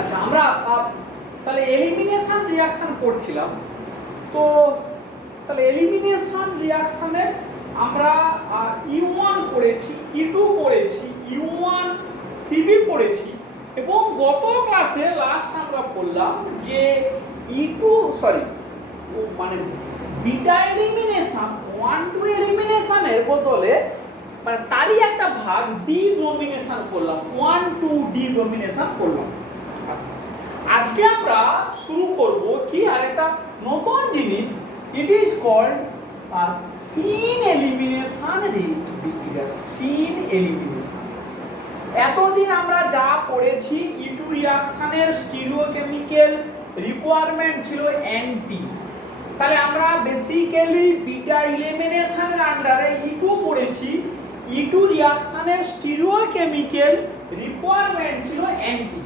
আচ্ছা, আমরা তাহলে এলিমিনেশন রিঅ্যাকশন করছিলাম। তো তাহলে এলিমিনেশন রিঅ্যাকশনে আমরা ইউ1 পড়েছি, ই2 পড়েছি, ইউ1 সিবি পড়েছি, এবং গত ক্লাসে লাস্ট আমরা পড়লাম যে মানে বিটা এলিমিনেশন 1 2 এলিমিনেশনের বদলে মানে তারই একটা ভাগ ডি ডমিনেশন করলাম, 1 2 ডি ডমিনেশন করলাম। আচ্ছা, আজকে আমরা শুরু করব কি আরেকটা নতুন জিনিস, it is called syn elimination বিক্রিয়া, সিন এলিমিনেশন। এতদিন আমরা যা পড়েছি ইটু রিঅ্যাকশনের স্টিরিওকেমিক্যাল রিকোয়ারমেন্ট ছিল এনটি, তাহলে আমরা বেসিক্যালি বিটা এলিমিনেশনের আন্ডারে ইটু পড়েছি, ইটু রিঅ্যাকশনের স্টিরিওকেমিক্যাল রিকোয়ারমেন্ট ছিল এনটি।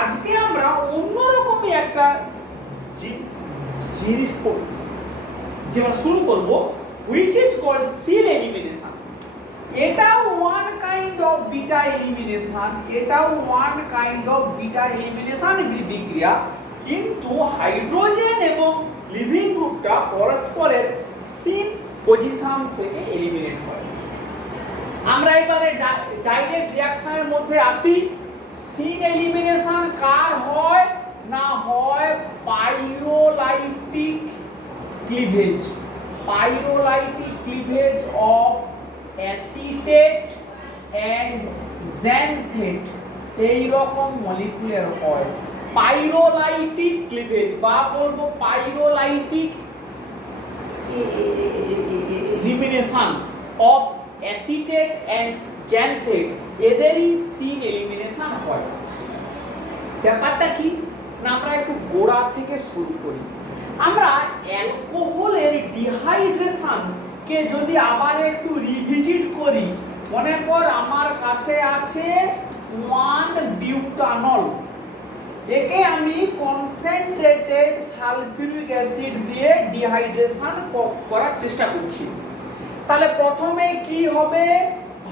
আজকে আমরা অন্যরকমই একটা জিনিস পড়ব, যেটা শুরু করব, which is called sin elimination। এটাও one kind of beta elimination, এটাও one kind of beta elimination বিক্রিয়া, কিন্তু হাইড্রোজেন এবং লিভিং গ্রুপটা পরস্পরের সিন পজিশন থেকে এলিমিনেট হয়। আমরা এবারে ডাইরেক্ট রিঅ্যাকশনের মধ্যে আসি। সিন এলিমিনেশন কার হয় না হয় pyrolytic cleavage, pyrolytic cleavage of acetate and xanthate, এই রকম মলিকুলের হয় পাইরোলাইটিক ক্লিভেজ, বা বলবো pyrolytic elimination of acetate and xanthate, এদেরই সিন এলিমিনেশন হয়। ব্যাপারটা কি না, আমরা একটু গোড়া থেকে শুরু করি। আমরা অ্যালকোহলের ডিহাইড্রেশন কে যদি আবার একটু রিভিজিট করি, মনে কর আমার কাছে আছে 1 বিউটানল, একে আমি কনসেন্ট্রেটেড সালফিউরিক অ্যাসিড দিয়ে ডিহাইড্রেশন করার চেষ্টা করছি। তাহলে প্রথমে কি হবে,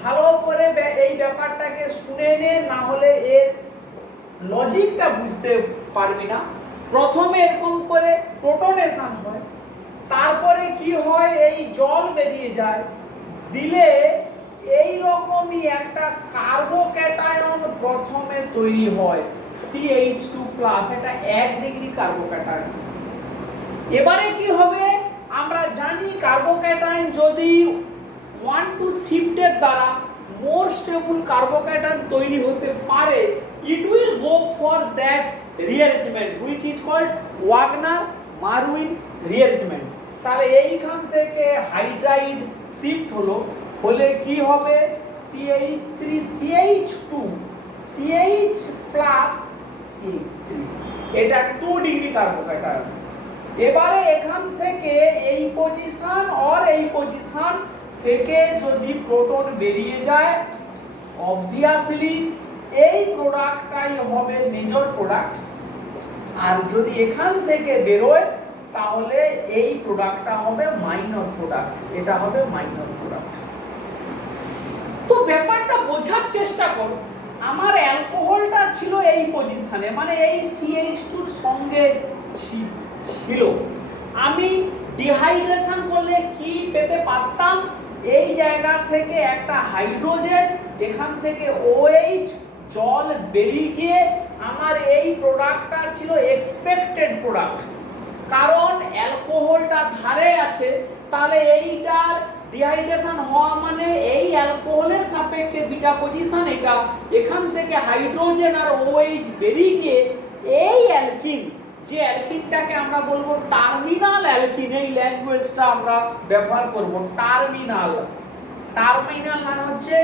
ভালো করে এই ব্যাপারটাকে শুনে নে, না হলে এর লজিকটা বুঝতে পারবি না। প্রথমে এরকম করে প্রোটনেশন হয়, তারপরে কি হয়, এই জল বেরিয়ে যায়, দিলে এই রকমই একটা কার্বোক্যাটায়ন প্রথমে তৈরি হয় CH2+, এটা 1 ডিগ্রি কার্বোক্যাটায়ন। এবারে কি হবে, আমরা জানি কার্বোক্যাটায়ন যদি 1 2 শিফটের দ্বারা মোর স্টেবল কার্বোক্যাটায়ন তৈরি হতে পারে, it will go for that rearrangement which is called Wagner-Marwin rearrangement। তাহলে এইখান থেকে হাইড্রাইড শিফট হলো, হলে কি হবে, CH3 CH2 CH+ CH3, এটা 2 ডিগ্রি কার্বোক্যাটায়ন। এবারে এখান থেকে এই পজিশন আর এই পজিশন থেকে যদি প্রোটন বেরিয়ে যায়, অবভিয়াসলি এই প্রোডাক্টটাই হবে মেজর প্রোডাক্ট, আর যদি এখান থেকে বেরোয় তাহলে এই প্রোডাক্টটা হবে মাইনর প্রোডাক্ট, এটা হবে মাইনর প্রোডাক্ট। তো ব্যাপারটা বোঝার চেষ্টা করো, আমার অ্যালকোহলটা ছিল এই পজিশনে, মানে এই CH2 এর সঙ্গে ছিল, আমি ডিহাইড্রেশন করলে কি পেতে পারতাম, এই জায়গা থেকে একটা হাইড্রোজেন, এখান থেকে OH, জল বেরিয়ে গিয়ে আমার এই প্রোডাক্টটা ছিল এক্সপেক্টেড প্রোডাক্ট, কারণ অ্যালকোহলটা ধারে আছে, তাহলে এইটার ডিহাইড্রেশন হওয়া মানে এই অ্যালকোহলের সাপেক্ষে বিটা পজিশন, এটা এখান থেকে হাইড্রোজেন আর OH বেরিয়ে গিয়ে এই অ্যালকিন, যে অ্যালকিনটাকে আমরা বলবো টার্মিনাল অ্যালকিন, এই ল্যাঙ্গুয়েজটা আমরা ব্যবহার করব, টার্মিনাল। টার্মিনাল মানে হচ্ছে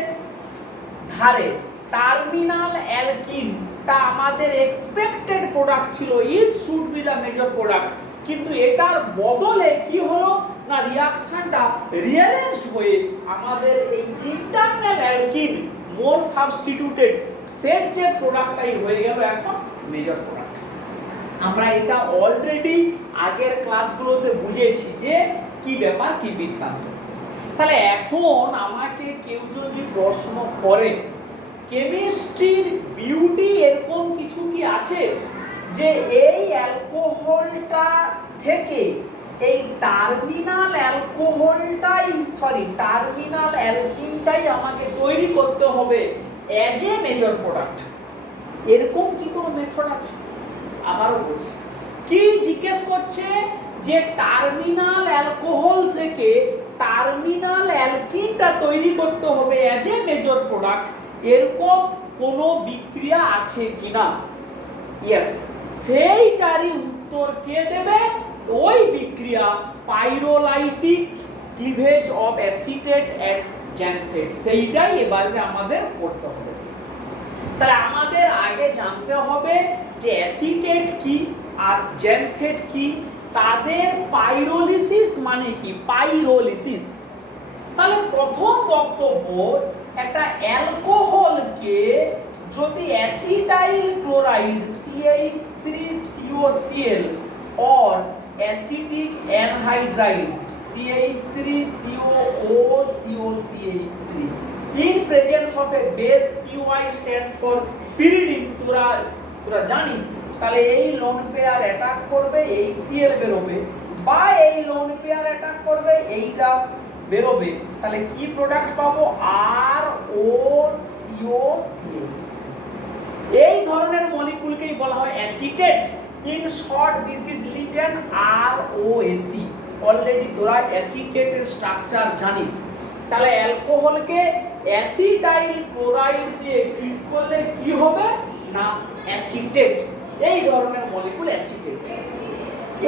ধারে, টার্মিনাল অ্যালকিনটা আমাদের এক্সপেক্টেড প্রোডাক্ট ছিল, it should be the major product, কিন্তু এটার বদলে কি হলো না, রিঅ্যাকশনটা রিঅ্যারেঞ্জড হয়ে আমাদের এই ইন্টারনাল অ্যালকিন মোর সাবস্টিটিউটেড সেট যে প্রোডাক্টটাই হয়ে গেল এখন মেজর প্রোডাক্ট। আমরা এটা অলরেডি আগের ক্লাসগুলোতে বুঝেছি যে কি ব্যাপার, কি বৃত্তান্ত। তাহলে এখন আমাকে কেউ যদি প্রশ্ন করে কেমিস্ট্রির বিউটি এরকম কিছু কি আছে আছে যে এই অ্যালকোহলটা থেকে এই টার্মিনাল অ্যালকিনটাই আমাকে তৈরি করতে হবে অ্যাজ এ মেজর প্রোডাক্ট। এরকম কি কোনো মেথড আছে? আবারও বলছি, কি জিজ্ঞেস করছে যে টার্মিনাল অ্যালকোহল থেকে টার্মিনাল অ্যালকিনটা তৈরি করতে হবে অ্যাজ এ মেজর প্রোডাক্ট, এরকম কোনো বিক্রিয়া আছে কিনা? ইয়েস, সেইটারই উত্তর কে দেবে? ওই বিক্রিয়া pyrolytic cleavage of acetate and xanthate, সেইটাই এবারে আমাদের পড়তে হবে। তাহলে আমাদের আগে জানতে হবে যে অ্যাসিটেট কি আর জ্যান্থেট কি, তাদের পাইরোলিসিস মানে কি, পাইরোলিসিস। তাহলে প্রথম বক্তব্য, একটা অ্যালকোহলকে যদি acetyl chloride CH3COCl or acetic anhydride CH3COOCOCH3 in presence of a base PY stands for pyridine, তোরা জানিস। তাহলে এই লোন পেয়ার অ্যাটাক করবে, এই Cl বেরোবে, বা এই লোন পেয়ার অ্যাটাক করবে, এইটা বেরোবে। তাহলে কি প্রোডাক্ট পাবো? ROCOCH3। এই ধরনের মলিকুলকেই বলা হয় acetate. In short this is written ROAC। Already তোরা অ্যাসিটেটের স্ট্রাকচার জানিস। তাহলে অ্যালকোহলকে অ্যাসিটাইল ক্লোরাইড দিয়ে ট্রিট করলে কি হবে না অ্যাসিটেট। এই ধরনের মলিকুল অ্যাসিটেট।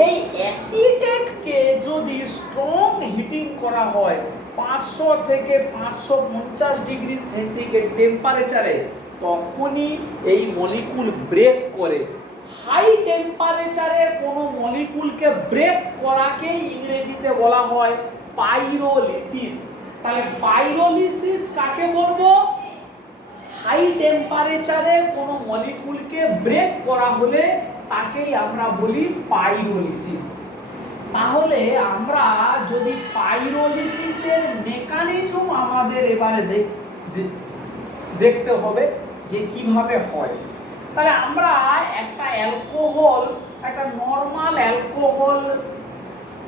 এই অ্যাসিটেটকে যদি স্ট্রং হিটিং করা হয় 500 থেকে 550 ডিগ্রি সেন্টিগ্রেড টেম্পারেচারে, তখনই এই মলিকুল ব্রেক করে। হাই টেম্পারেচারে কোনো মলিকুলকে ব্রেক করাকে ইংরেজিতে বলা হয় পাইরোলিসিস। তাহলে পাইরোলিসিস কাকে বলবো? হাই টেম্পারেচারে কোনো মলিকুলকে ব্রেক করা হলে তাকেই আমরা বলি পাইরোলিসিস। তাহলে আমরা যদি পাইরোলিসিসের মেকানিজম আমাদের এবারে দেখতে হবে যে কিভাবে হয়। তাহলে আমরা একটা অ্যালকোহল, একটা নরমাল অ্যালকোহল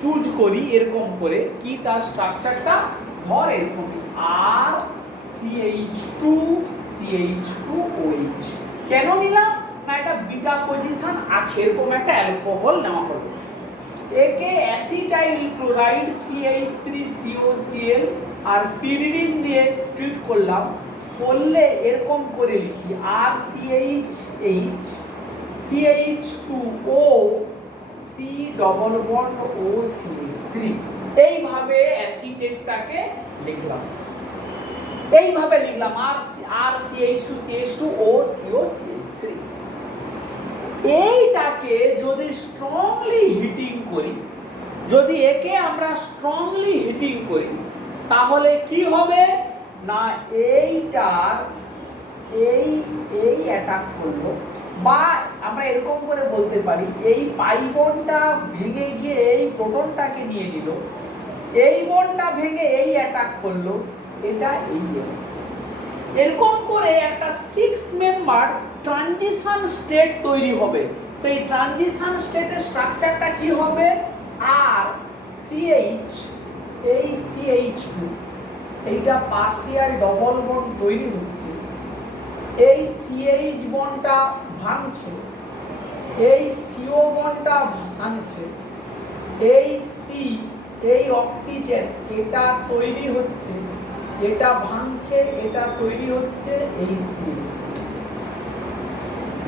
চুজ করি এরকম করে, কি তার স্ট্রাকচারটা ধর এরকমই RCH2CH2OH। কেন নিলাম না, এটা বিটা পজিশন আছে, এরকম একটা অ্যালকোহল নেওয়া হলো। একে অ্যাসিটাইল ক্লোরাইড CH3COCl আর পিরিডিন দিয়ে ট্রিট করলাম। করলে এরকম করে লিখি RCH CH2O C double bond OCH3। এইভাবে অ্যাসিটেটটাকে লিখলাম, এইভাবে লিখলাম RCH2CH2OCOCH3। এইটাকে যদি স্ট্রংলি হিটিং করি, যদি একে আমরা স্ট্রংলি হিটিং করি, তাহলে কি হবে না এইটার এই অ্যাটাক করলো, বা আমরা এরকম করে বলতে পারি এই পাই বন্ডটা ভেঙে গিয়ে এই প্রোটনটাকে নিয়ে নিল, এই বন্ডটা ভেঙে এই অ্যাটাক করলো, এটা এই এরকম করে একটা 6 মেম্বার ট্রানজিশন স্টেট তৈরি হবে। সেই ট্রানজিশন স্টেটের স্ট্রাকচারটা কি হবে? আর CH এই CH2 এইটা পার্সিয়াল ডবল বন্ড তৈরি হচ্ছে, এই CH বন্ডটা ভাঙছে, এই CO বন্ডটা ভাঙছে, এই C এই অক্সিজেন এটা তৈরি হচ্ছে, এটা ভাঙছে, এটা তৈরি হচ্ছে এই CH।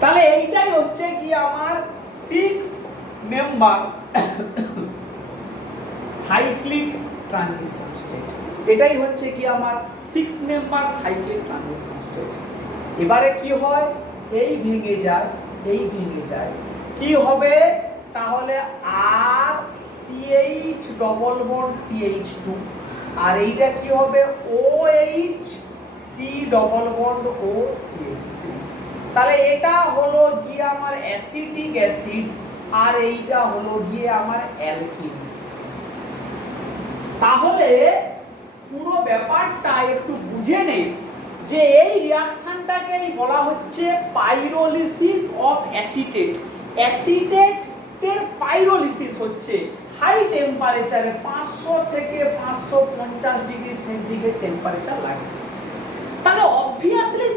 তাহলে এইটাই হচ্ছে কি আমার 6 মেম্বার সাইক্লিক ট্রানজিশন স্টেট। এটাই হচ্ছে কি আমার 6 মেম্বার সাইক্লিক ট্রানজিশন স্টেট। এবারে কি হয়, এই ভেঙে যায়, এই ভেঙে যায়, কি হবে তাহলে আর CH ডবল বন্ড CH2, আর এইটা কি হবে OH C double bond OCH3। তাহলে এটা হলো গিয়ে আমার অ্যাসিটিক অ্যাসিড, আর এইটা হলো গিয়ে আমার অ্যালকিন। তাহলে পুরো ব্যাপারটা একটু বুঝে নেই যে এই রিঅ্যাকশনটাকেই বলা হচ্ছে পাইরোলিসিস অফ অ্যাসিটেট। অ্যাসিটেটের পাইরোলিসিস হচ্ছে হাই টেম্পারেচারে 500 থেকে 550 ডিগ্রি সেন্টিগ্রেড টেম্পারেচার লাগে। তাহলে অবভিয়াসলি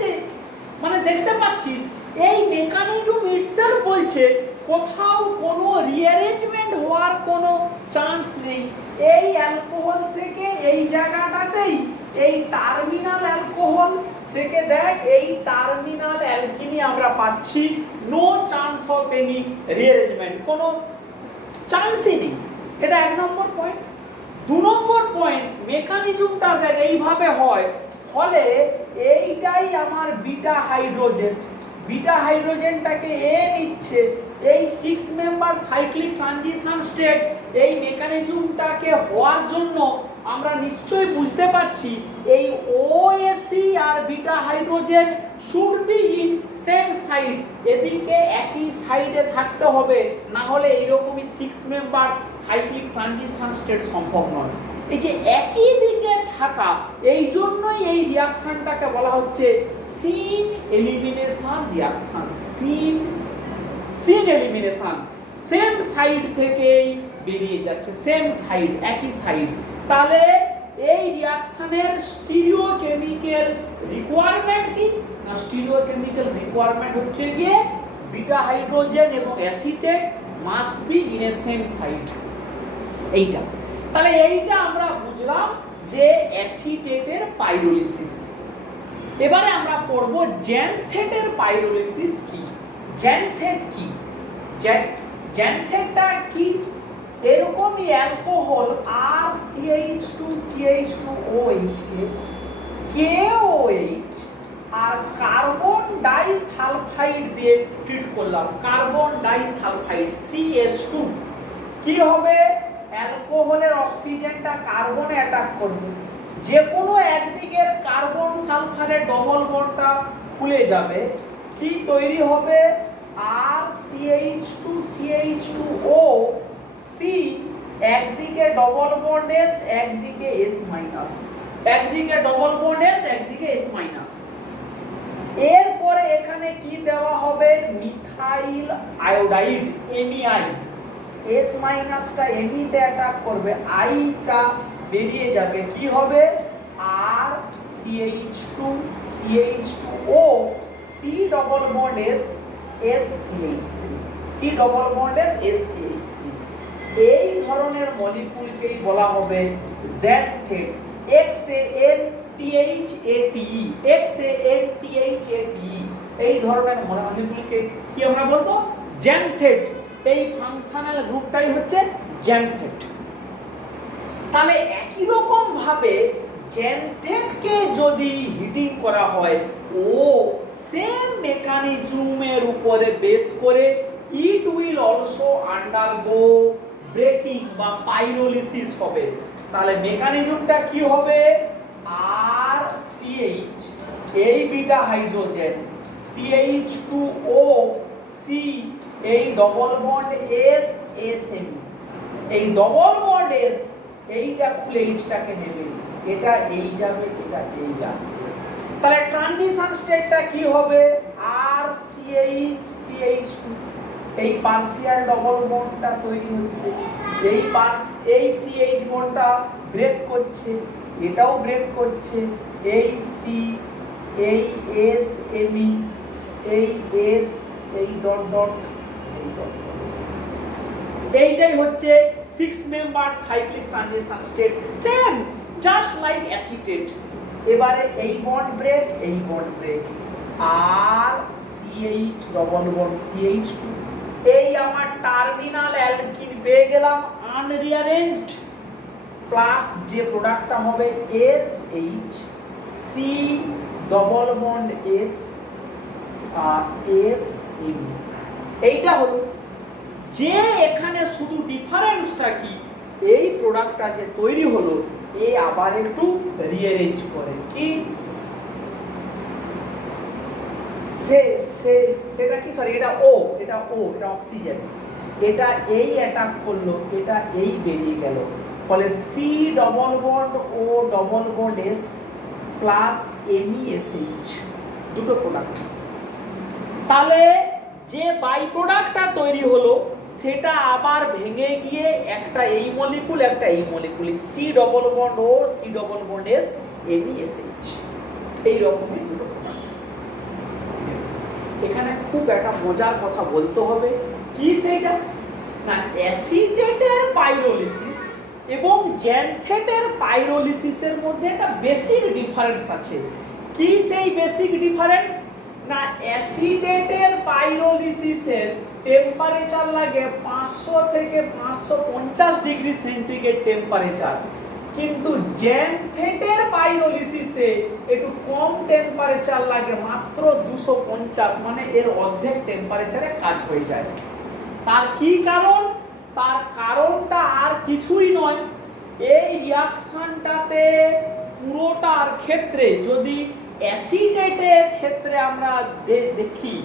মানে দেখতে পাচ্ছিস এই মেকানিজম ইটসেলফ বলছে কোথাও কোনো রিঅ্যারেঞ্জমেন্ট হওয়ার কোনো চান্স নেই। এই অ্যালকোহল থেকে এই জায়গাটাতেই এই টার্মিনাল অ্যালকোহল থেকে দেখ এই টার্মিনাল অ্যালকিনি আমরা পাচ্ছি, no chance of any rearrangement, কোনো চান্সই নেই। এটা 1 নম্বর পয়েন্ট। 2 নম্বর পয়েন্ট, মেকানিজমটা দেখ এইভাবে হয়, ফলে এইটাই আমার বিটা হাইড্রোজেন, বিটা হাইড্রোজেনটাকে এ নিচ্ছে, এই 6 মেম্বার সাইক্লিক ট্রানজিশন স্টেট এই মেকানিজমটাকে হওয়ার জন্য আমরা নিশ্চয়ই বুঝতে পারছি এই OAC আর beta hydrogen should be in same side, এদিকে একই সাইডে থাকতে হবে, না হলে এইরকমই 6 মেম্বার সাইক্লিক ট্রানজিশন স্টেট সম্ভব নয়। এই যে একই দিকে থাকা, এই জন্যই এই রিঅ্যাকশনটাকে বলা হচ্ছে syn elimination reaction. Syn elimination, same side থেকেই বেরিয়ে যাচ্ছে, সেম সাইড, একই সাইড। তাহলে এই রিঅ্যাকশনের স্টিরিওকেমিক্যাল রিকোয়ারমেন্ট কি না, স্টিরিওকেমিক্যাল রিকোয়ারমেন্ট হচ্ছে গিয়ে বিটা হাইড্রোজেন এবং acetate must be in a same side. এইটা তাহলে এইটা আমরা বুঝলাম যে অ্যাসিটেটের পাইরোলিসিস। এবারে আমরা পড়ব জ্যানথেটের পাইরোলিসিস কি। জ্যানথেট কি? জ্যানথেটটা কি? এরকমই অ্যালকোহল আর CH2CH2OH কে KOH আর কার্বন ডাইসালফাইড দিয়ে ট্রিট করলাম, কার্বন ডাইসালফাইড CH2 কি হবে? অ্যালকোহলের অক্সিজেনটা কার্বনে অ্যাটাক করবে, যে কোনো একদিকের কার্বন সালফারের ডবল বন্ডটা খুলে যাবে, কি তৈরি হবে? আর CH2CH2O C, একদিকে ডবল বন্ড S, একদিকে S মাইনাস, একদিকে ডবল বন্ড S, একদিকে S মাইনাস। এরপরে এখানে কি দেওয়া হবে? মিথাইল আয়োডাইড MEI, S মাইনাসটা Me তে অ্যাটাক করবে, I টা বেরিয়ে যাবে, কি হবে? আর CH2CH2O C double bond S SCH3, C double bond S SCH3। এই ধরনের মলিকিউলকেই বলা হবে জ্যানথেট, XANTHATE, XANTHATE। এই ধরনের মলিকিউলকে কি আমরা বলবো? জ্যানথেট। এই ফাংশনাল গ্রুপটাই হচ্ছে জ্যানথেট। তাহলে একই রকম ভাবে জ্যানথেটকে যদি হিটিং করা হয়, ও সেম মেকানিজমের উপরে বেস করে it will also undergo breaking বা পাইরোলিসিস হবে। তাহলে মেকানিজমটা কি হবে? আর CH, এই বিটা হাইড্রোজেন, CH2O C, এই ডবল বন্ড S SN, এই ডবল বন্ড S এইটা খুলে এইচটাকে নেবে, এটা এই যাবে, এটা এই আসবে। তাহলে ট্রানজিশন স্টেটটা কি হবে? আর CH2, এই পার্সিয়াল ডবল বন্ডটা তৈরি হচ্ছে, এই CH বন্ডটা ব্রেক করছে, এটাও ব্রেক করছে, এই C, এই S Me, এই S, এই ডট ডট, এই ডট ডট। এইটাই হচ্ছে 6 member cyclic transition state, same just like acetate. এবারে এই বন্ড ব্রেক, এই বন্ড ব্রেক, আর CH ডবল বন্ড CH2, এই আমার টার্মিনাল অ্যালকিন পেয়ে গেলাম আনরিঅ্যারেঞ্জড, প্লাস যে প্রোডাক্টটা হবে SH C double bond S SMe। এইটা হলো যে এখানে শুধু ডিফারেন্সটা কি, এই প্রোডাক্টটা যে তৈরি হলো এ আবার একটু রিঅ্যারেঞ্জ করে, কি সেটা কি, সরি এটা O, এটা অক্সিজেন, এটা এই অ্যাটাক করলো, এটা এই বেরিয়ে গেল, ফলে C double bond O double bond S plus MESH, দুটো প্রোডাক্ট। তাহলে যে বাই প্রোডাক্টটা তৈরি হলো সেটা আবার ভেঙে গিয়ে একটা এই মলিকুল একটা এই মলিকুল সি ডবল বন্ড ও সি ডবল বন্ড এস এমইএসএইচ এই রকমই দুটো প্রোডাক্ট। এখানে খুব একটা মজার কথা বলতে হবে, কি সেটা না অ্যাসিটেটের পাইরোলিসিস এবং জ্যানথেটের পাইরোলিসিসের মধ্যে একটা বেসিক ডিফারেন্স আছে। কি সেই বেসিক ডিফারেন্স না অ্যাসিটেটের পাইরোলিসিসের টেম্পারেচার লাগে 500 থেকে 550 ডিগ্রি সেন্টিগ্রেড টেম্পারেচার, কিন্তু জ্যানথেটের পাইরোলিসিসে একটু কম টেম্পারেচার লাগে, মাত্র 250, মানে এর অর্ধেক টেম্পারেচারে কাজ হয়ে যায়। তার কি কারণ? তার কারণটা আর কিছুই নয়, এই রিঅ্যাকশনটাতে পুরোটার ক্ষেত্রে যদি অ্যাসিটেটের ক্ষেত্রে আমরা দেখি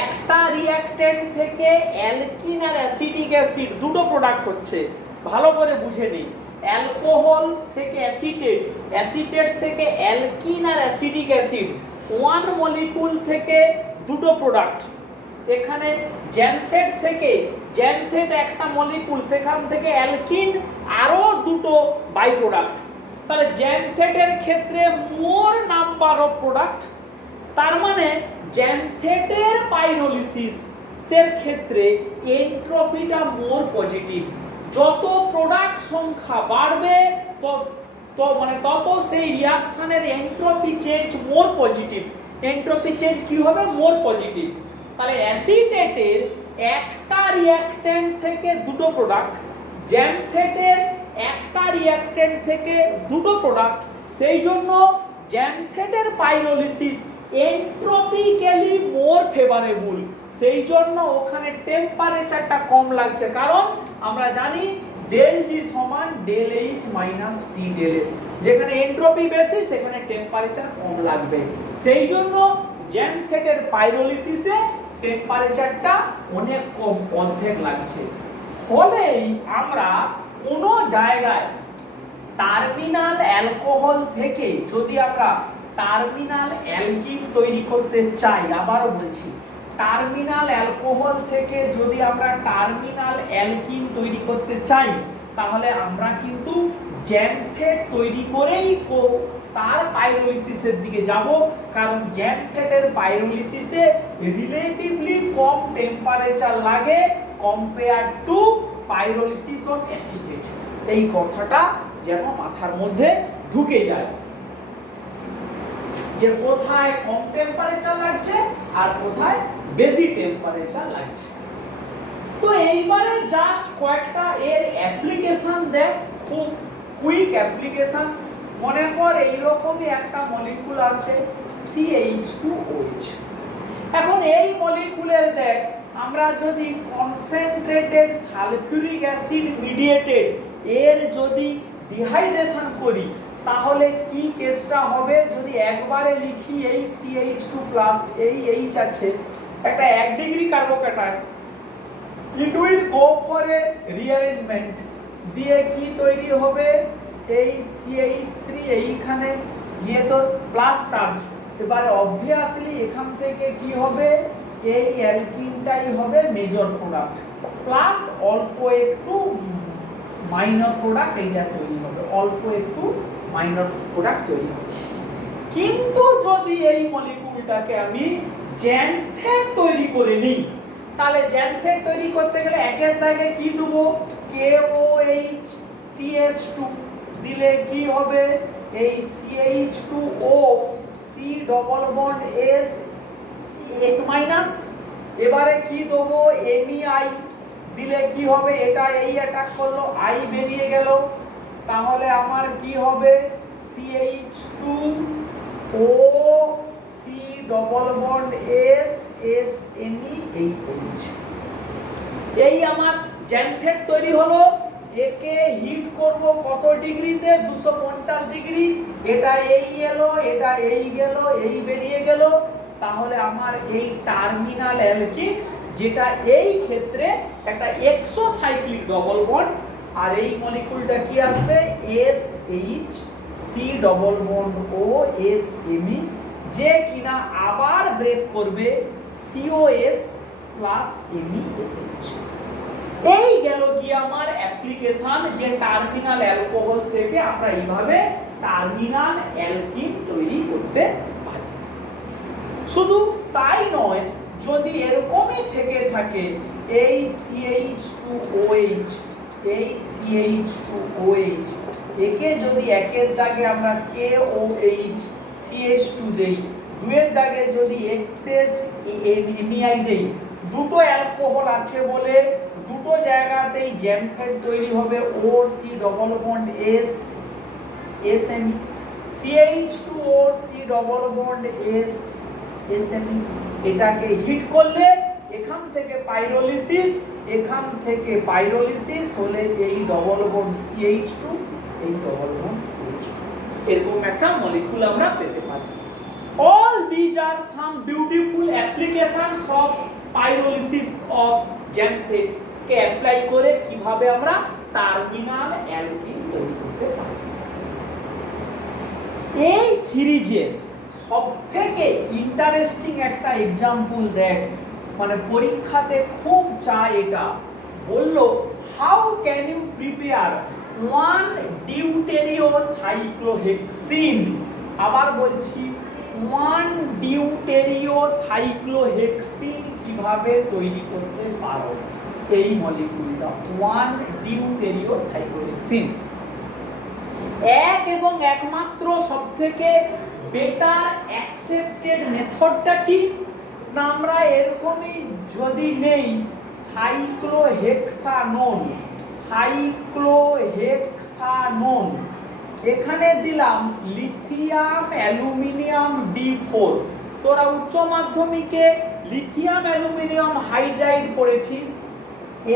একটা রিঅ্যাকট্যান্ট থেকে অ্যালকিন আর অ্যাসিটিক অ্যাসিড দুটো প্রোডাক্ট হচ্ছে, ভালো করে বুঝে নিই। অ্যালকোহল থেকে অ্যাসিটেট, অ্যাসিটেট থেকে অ্যালকিন আর অ্যাসিটিক অ্যাসিড, ওয়ান মলিকুল থেকে দুটো প্রোডাক্ট। এখানে জ্যানথেট থেকে জ্যানথেট একটা মলিকুল, সেখান থেকে অ্যালকিন আরো দুটো বাই প্রোডাক্ট। তাহলে জ্যানথেটের ক্ষেত্রে মোর নাম্বার অফ প্রোডাক্ট, তার মানে জ্যানথেটের পাইরোলিসিস এর ক্ষেত্রে এন্ট্রপিটা মোর পজিটিভ। যত প্রোডাক্ট সংখ্যা বাড়বে তত সেই রিঅ্যাকশনের এন্ট্রপি চেঞ্জ মোর পজিটিভ। এন্ট্রপি চেঞ্জ কি হবে? মোর পজিটিভ। তাহলে অ্যাসিটেটের একটা রিঅ্যাকট্যান্ট থেকে দুটো প্রোডাক্ট, জ্যানথেটের একটা রিঅ্যাকট্যান্ট থেকে দুটো প্রোডাক্ট, সেই জন্য জ্যানথেটের পাইরোলিসিস এন্ট্রপিক্যালি মোর ফেভারেবল, সেই জন্য ওখানে টেম্পারেচারটা কম লাগছে। কারণ আমরা জানি ডেল জি সমান ডেল এইচ মাইনাস টি ডেল এস, যেখানে এন্ট্রপি বেশি সেখানে টেম্পারেচার কম লাগবে, সেই জন্য জ্যানথেটের পাইরোলিসিসে টেম্পারেচারটা অনেক কম, অর্ধেক লাগছে। ফলেই আমরা কোনো জায়গায় টার্মিনাল অ্যালকোহল থেকে যদি আমরা টার্মিনাল অ্যালকিন তৈরি করতে চাই, আবারও বলছি টার্মিনাল অ্যালকোহল থেকে যদি আমরা টার্মিনাল অ্যালকিন তৈরি করতে চাই, তাহলে আমরা কিন্তু জ্যানথেট তৈরি করেই তার পাইরোলিসিসের দিকে যাব, কারণ জ্যানথেটের পাইরোলিসিসে রিলেটিভলি কম টেম্পারেচার লাগে কম্পেয়ার টু পাইরোলিসিস অফ অ্যাসিটেট। এই কথাটা যেন মাথার মধ্যে ঢুকে যায় যে কোথায় কম টেম্পারেচার লাগছে আর কোথায় বেশি টেম্পারেচার লাগছে। তো এইবারে জাস্ট কয়েকটা এর অ্যাপ্লিকেশন দেখ, খুব কুইক অ্যাপ্লিকেশন। মনে কর এইরকমই একটা মলিকুল আছে CH2OH। এখন এই মলিকুলের দেখ আমরা যদি কনসেন্ট্রেটেড সালফিউরিক অ্যাসিড মিডিয়েটেড এর যদি ডিহাইড্রেশন করি, তাহলে কি কেসটা হবে? যদি একবারে লিখি এই CH2+ এই H আছে একটা 1 degree carbocation, it will go for a rearrangement, দিয়ে কি তৈরি হবে? এই CH3 এইখানে গিয়ে তো প্লাস চার্জ, এবারে অবভিয়াসলি এখান থেকে কি হবে? এই অ্যালকিনটাই হবে মেজর প্রোডাক্ট, প্লাস অল্প একটু মাইনর প্রোডাক্ট এইটা তৈরি হবে, অল্প একটু মাইনর প্রোডাক্ট তৈরি হবে। কিন্তু যদি এই মলিকুলটাকে আমি জ্যানথেট তৈরি করে নিই, তাহলে জ্যানথেট তৈরি করতে গেলে একের দাগে কি দেবো? KOH CH2 দিলে কি হবে? এই CH2O C double bond S S minus, এবারে কি দেবো? MEI দিলে কি হবে? এটা এই অ্যাটাক করলো, I বেরিয়ে গেল, তাহলে আমার কি হবে? CH2O C double bond S S MEH। এই আমার জ্যানথেট তৈরি হলো। একে হিট করব কত ডিগ্রিতে? 250 ডিগ্রি। এটা এই এলো, এটা এই গেল, এই বেরিয়ে গেল, তাহলে আমার এই টার্মিনাল অ্যালকিন, যেটা এই ক্ষেত্রে একটা এক্সোসাইক্লিক ডবল বন্ড, আর এই মলিকুলটা কি আসবে? SH C double bond O S ME, যে কিনা আবার ব্রেক করবে COS প্লাস MESH। এই গেল কি আমার অ্যাপ্লিকেশন, যে টার্মিনাল অ্যালকোহল থেকে আমরা এইভাবে টার্মিনাল অ্যালকিন তৈরি করতে পারি। শুধু তাই নয়, যদি এরকমই থেকে থাকে এই CH2OH, এই CH2OH, একে যদি একের দাগে আমরা KOH CH2 দেই, দুয়ের দাগে যদি XS MeI দেই, দুটো অ্যালকোহল আছে বলে দুটো জায়গাতেই জ্যামথেট তৈরি হবে OC double bond S SMe, CH2O C double bond S SMe। এটাকে হিট করলে এখান থেকে পাইরোলিসিস, এখান থেকে পাইরোলিসিস হলে এই ডবল বন্ড CH2, এই ডবল বন্ড CH2, এরকম একটা মলিকিউল আমরা পেতে পারি। All these are some beautiful applications of pyrolysis of xanthate K apply করে কিভাবে আমরা টার্মিনাল অ্যালকিন তৈরি করতে পারি। এই সিরিজের সবথেকে ইন্টারেস্টিং একটা এক্সাম্পল দেখ, মানে পরীক্ষাতে খুব চায় এটা, বললো হাউ ক্যান ইউ প্রিপেয়ার 1 ডিউটেরিওসাইক্লোহেক্সিন। আবার বলছি 1 ডিউটেরিওসাইক্লোহেক্সিন কিভাবে তৈরি করতে পারো। এই মলিকিউলটা 1 ডিউটেরিওসাইক্লোহেক্সিন। এক এবং একমাত্র সবথেকে বেটার অ্যাকসেপ্টেড মেথডটা কি না, আমরা এরকমই যদি নেই সাইক্লোহেক্সানোন, সাইক্লোহেক্সানোন, এখানে দিলাম লিথিয়াম অ্যালুমিনিয়াম D4। তোরা উচ্চ মাধ্যমিকে লিথিয়াম অ্যালুমিনিয়াম হাইড্রাইড পড়েছিস,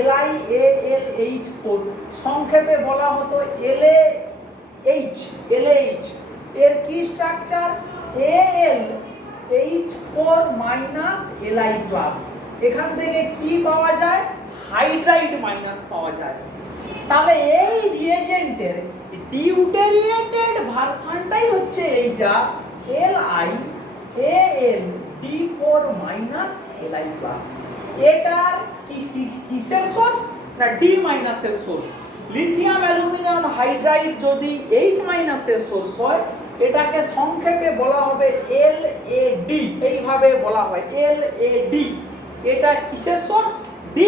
LiAlH4, সংক্ষেপে বলা হতো LaH। এর কি স্ট্রাকচার? Al H4 - Li+। এখান থেকে কি পাওয়া যায়? হাইড্রাইড মাইনাস পাওয়া যায়। তাহলে এই রিয়েজেন্টের ডিউটেরিয়েটেড ভার্সনটাই হচ্ছে এইটা, LiAlD4 - Li+। এটার কিসের সোর্স না D- এর সোর্স। লিথিয়াম অ্যালুমিনিয়াম হাইড্রাইড যদি H- এর সোর্স হয়, এটাকে সংক্ষেপে বলা হবে LAD, এইভাবে বলা হয় LAD। এটা কিসের সোর্স? D-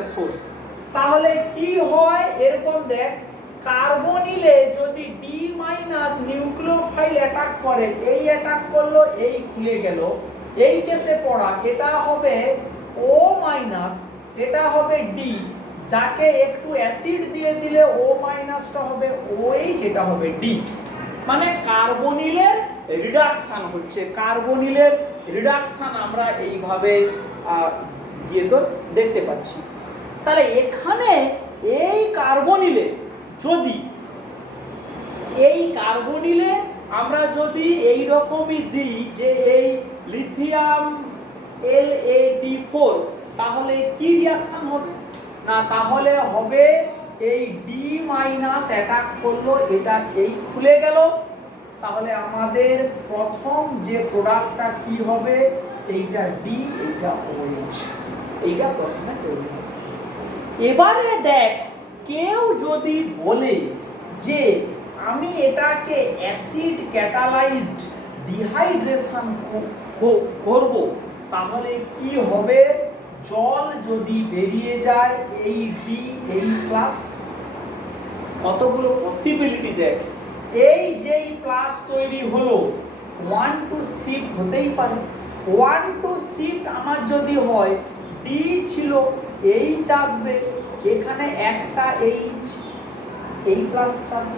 এর সোর্স। তাহলে কি হয় এরকম দেখ, কার্বনিলে যদি D- নিউক্লিওফাইল অ্যাটাক করে, এই অ্যাটাক করলো, এই খুলে গেল, HS এ পড়া, এটা হবে O-, এটা হবে D, যাকে একটু অ্যাসিড দিয়ে দিলে O- টা হবে OH, এটা হবে D। মানে কার্বনিলের রিডাকশন হচ্ছে, কার্বনিলের রিডাকশন আমরা এইভাবে দিয়ে তো দেখতে পাচ্ছি। তাহলে এখানে এই কার্বনিলে আমরা যদি এই রকমই দিই যে এই লিথিয়াম LaD4, তাহলে কি রিঅ্যাকশন হবে না, তাহলে হবে এই D- অ্যাটাক করলো, এটা এই খুলে গেল, তাহলে আমাদের প্রথম যে প্রোডাক্টটা কি হবে, এইটা D, এইটা OH, এইটা প্রথমে তৈরি হবে। এবারে দেখ, কেউ যদি বলে যে আমি এটাকে অ্যাসিড ক্যাটালাইজড ডিহাইড্রেশন করব, তাহলে কি হবে? জল যদি বেরিয়ে যায় এই D, এই প্লাস, কতগুলো পসিবিলিটি দেখ। এই যেই প্লাস তৈরি হলো, 1 to শিফট হতেই পারে। 1 to শিফট আমার যদি হয়, D ছিল, H আসবে, এখানে একটা H, এই প্লাস চার্জ।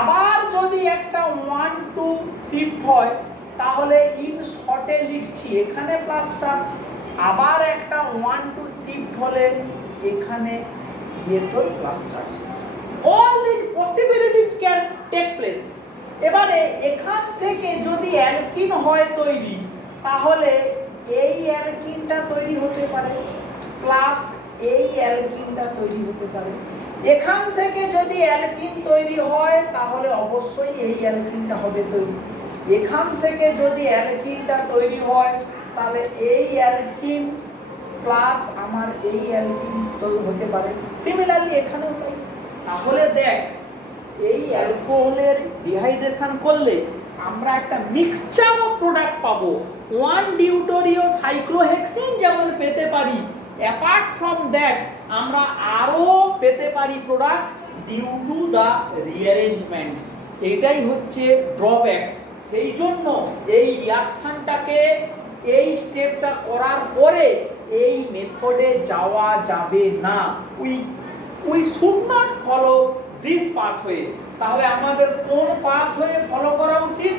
আবার যদি একটা 1 to শিফট হয়, তাহলে ইন শর্টে লিখছি, এখানে প্লাস চার্জ। আবার একটা 1 to শিফট হলে এখানে তো plus charge. All these possibilities can take place. এবারে এখান থেকে যদি অ্যালকিন হয় তৈরি, তাহলে এই অ্যালকিনটা তৈরি হতে পারে, প্লাস এই অ্যালকিনটা তৈরি হতে পারে। এখান থেকে যদি অ্যালকিন তৈরি হয়, তাহলে অবশ্যই এই অ্যালকিনটা হবে তৈরি। এখান থেকে যদি অ্যালকিনটা তৈরি হয়, তাহলে এই অ্যালকিন প্লাস আমার এই অ্যালকিন তৈরি হতে পারে। সিমিলারলি এখানেও তাই। তাহলে দেখ, এই অ্যালকোহলের ডিহাইড্রেশন করলে আমরা একটা মিক্সচার অফ প্রোডাক্ট পাবো। 1 ডিউটোরিও সাইক্লোহেক্সিন যেমন পেতে পারি, অ্যাপার্ট ফ্রম দ্যাট আমরা আরও পেতে পারি product due to the rearrangement. এটাই হচ্ছে ড্রব্যাক। সেই জন্য এই রিয়াকশনটাকে, এই স্টেপটা করার পরে এই মেথডে যাওয়া যাবে না। We should not follow this pathway. তাহলে আমাদের কোন পাথওয়ে ফলো করা উচিত?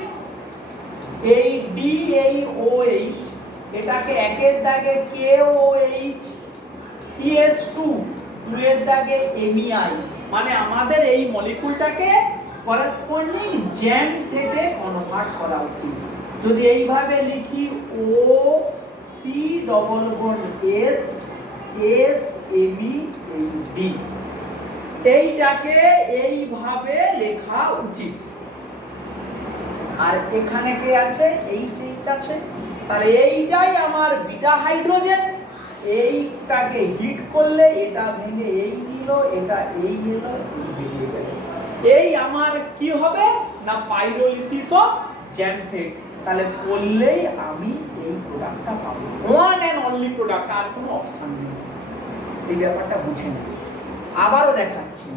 এই ডি, এই OH, এটাকে একের দাগে KOH, CS2, দুয়ের দাগে MEI, মানে আমাদের এই মলিকুলটাকে করেসপন্ডিং জ্যামথেটে কনভার্ট করা উচিত। যদি এইভাবে লিখি OC double bond S SABD, এইটাকে এইভাবে লেখা উচিত। আর এখানে কে আছে? এইচ আছে। তাহলে এইটাই আমার বিটা হাইড্রোজেন। এইটাকে হিট করলে এটা ভেঙে এই নিল, এটা এই নিল, এই বেরিয়ে গেল। এই আমার কি হবে না পাইরোলিসিস অফ জ্যামথেট। তাহলে করলেই আমি এই প্রোডাক্টটা পাবো, ওয়ান অ্যান্ড অনলি প্রোডাক্ট, আর কোনো অপশন নেই। এই ব্যাপারটা বুঝে নেব। আবারও দেখাচ্ছি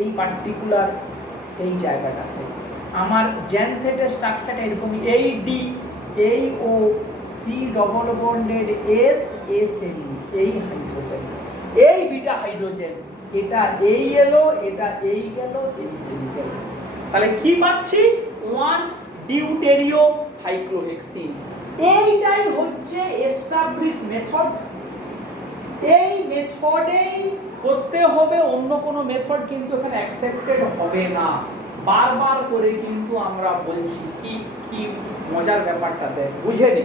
এই পার্টিকুলার এই জায়গাটাতে আমার জ্যামথেটের স্ট্রাকচারটা এরকমই। এই ডি, এই O, C double bonded S SN, এই হাইড্রোজেন, এই বিটা হাইড্রোজেন, এটা এই এলো, এটা এই গেল, এই বেরিয়ে গেল। তাহলে কি পাচ্ছি? 1 ডিউটেরিও সাইক্লোহেক্সিন। এইটাই হচ্ছে এস্টাবলিশ মেথড। এই মেথডেই করতে হবে, অন্য কোনো মেথড কিন্তু এখানে অ্যাকসেপ্টেড হবে না। বারবার করে কিন্তু আমরা বলছি, কি কি মজার ব্যাপারটা দেখ, বুঝে নে।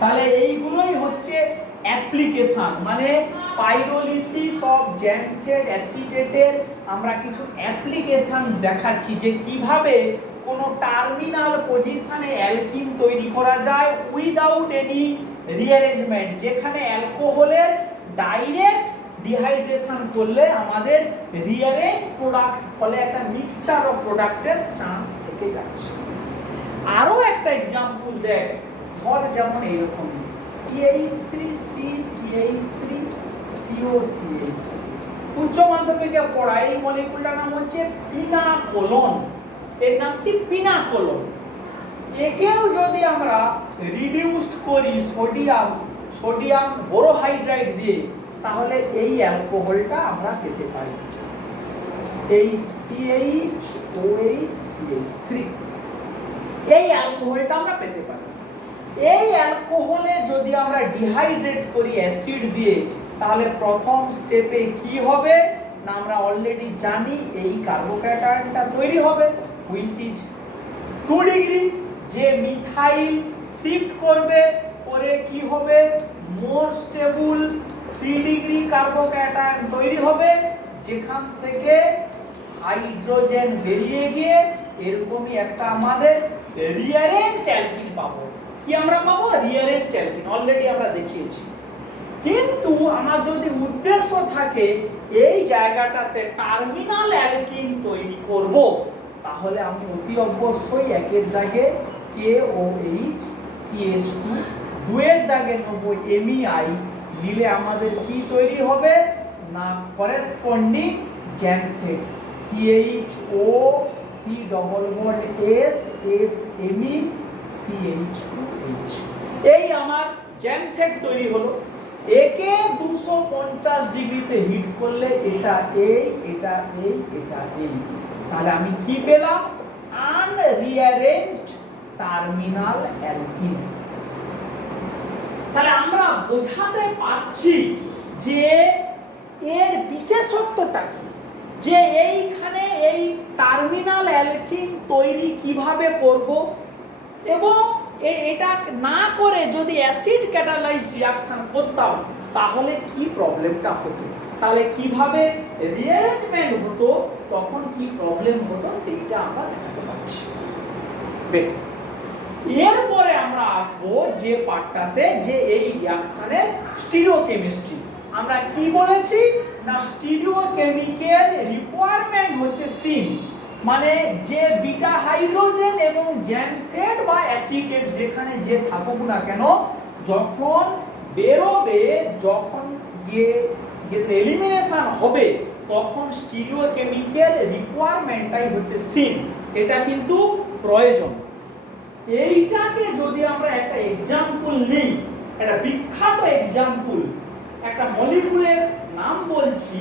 তাহলে এইগুলোই হচ্ছে অ্যাপ্লিকেশন, মানে পাইরোলিসিস অফ জ্যামথেট অ্যাসিটেটের আমরা কিছু অ্যাপ্লিকেশন দেখাচ্ছি, যে কিভাবে কোনো টার্মিনাল পজিশনে অ্যালকিন তৈরি করা যায় উইদাউট এনি রিঅ্যারেঞ্জমেন্ট, যেখানে অ্যালকোহলের ডাইরেক্ট ডিহাইড্রেশন করলে আমাদের রিঅ্যারেঞ্জ প্রোডাক্ট ফলে একটা মিক্সচার অফ প্রোডাক্টের চান্স থেকে যাচ্ছে। আরো একটা एग्जांपल দেখ, ধর যেমন এইরকম CH3 C CH3 CO CH3, উচ্চ মাধ্যমিকে পড়া এই মলিকুলটার নাম হচ্ছে পিনাকোলন। এর নাম কি? পিনাকোলন। একেও যদি আমরা রিডিউসড করি সোডিয়াম বোরোহাইড্রাইড দিয়ে, তাহলে এই অ্যালকোহলটা আমরা পেতে পারি, এই CHOH CH3, এই অ্যালকোহলটা আমরা পেতে পারি। এই অ্যালকোহলে যদি আমরা ডিহাইড্রেট করি অ্যাসিড দিয়ে, তাহলে প্রথম স্টেপে কি হবে না আমরা অলরেডি জানি, এই কার্বোক্যাটায়নটা তৈরি হবে হুইচ ইজ 2 ডিগ্রি, যে মিথাইল শিফট করবে, পরে কি হবে মোর স্টেবল 3 ডিগ্রি কার্বোক্যাটায়ন তৈরি হবে, যেখান থেকে হাইড্রোজেন বেরিয়ে গিয়ে এরকমই একটা আমাদের রিঅ্যারেঞ্জড অ্যালকিন পাবো। কি আমরা পাবো? রিঅ্যারেঞ্জড অ্যালকিন, অলরেডি আমরা দেখিয়েছি। কিন্তু আমার যদি উদ্দেশ্য থাকে এই জায়গাটাতে টার্মিনাল অ্যালকিন তৈরি করব, তাহলে আমি অতি অবশ্যই একের দাগে KOH CH2, দুয়ের দাগে নেব MEI, নিলে আমাদের কি তৈরি হবে না corresponding xanthate CHO C double bond S SMe CH2H, এই আমার জ্যামথেট তৈরি হলো। একে 250 ডিগ্রিতে হিট করলে এটা এই, এটা এই, এটা এই, তাহলে আমি কি পেলাম? আনরিঅ্যারেঞ্জড টার্মিনাল অ্যালকিন। তাহলে আমরা বোঝাতে পারছি যে এর বিশেষত্বটা কি, যে এইখানে এই টার্মিনাল অ্যালকিন তৈরি কিভাবে করব, এবং এটা না করে যদি অ্যাসিড ক্যাটালাইজড রিঅ্যাকশন করতাম তাহলে কি প্রবলেমটা হতো, তাহলে কিভাবে রিঅ্যারেঞ্জমেন্ট হতো, তখন কি প্রবলেম হতো, সেইটা আমরা দেখাতে পাচ্ছি। বেশ, এরপরে আমরা আসবো যে পার্টটাতে, যে এই রিঅ্যাকশনের স্টিরিওকেমিস্ট্রি। আমরা কি বলেছি না স্টিরিওকেমিক্যাল রিকোয়ারমেন্ট হচ্ছে সিন, মানে যে বিটা হাইড্রোজেন এবং জ্যানথেট বা অ্যাসিটেট যেখানে যে থাকুক না কেন, যখন বেরোবে, যখন গিয়ে এলিমিনেশন হবে, তখন স্টিরিওকেমিক্যাল রিকোয়ারমেন্টটাই হচ্ছে সিন। এটা কিন্তু প্রয়োজন। এইটাকে যদি আমরা একটা এক্সাম্পল নিই, একটা বিখ্যাত এক্সাম্পল, একটা মলিকুলের নাম বলছি